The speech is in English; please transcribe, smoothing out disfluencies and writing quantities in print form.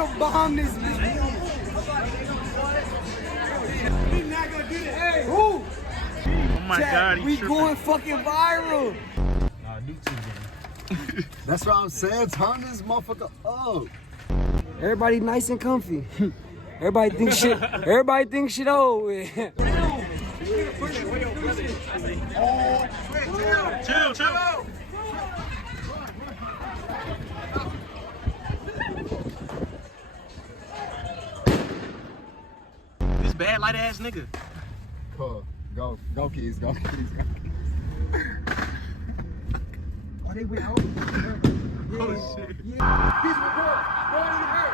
finna bomb this bitch. He's not gonna do that. Hey, who? Oh my God, we going fucking viral. Nah, do two, man. That's what I'm saying. Turn this motherfucker up. Everybody nice and comfy. Everybody thinks shit. Everybody thinks shit over with. Chill. This bad light ass nigga. Cool. Go kids, go kids. Oh, they went out? Oh shit. Yeah. Peace report. Go in the hurt.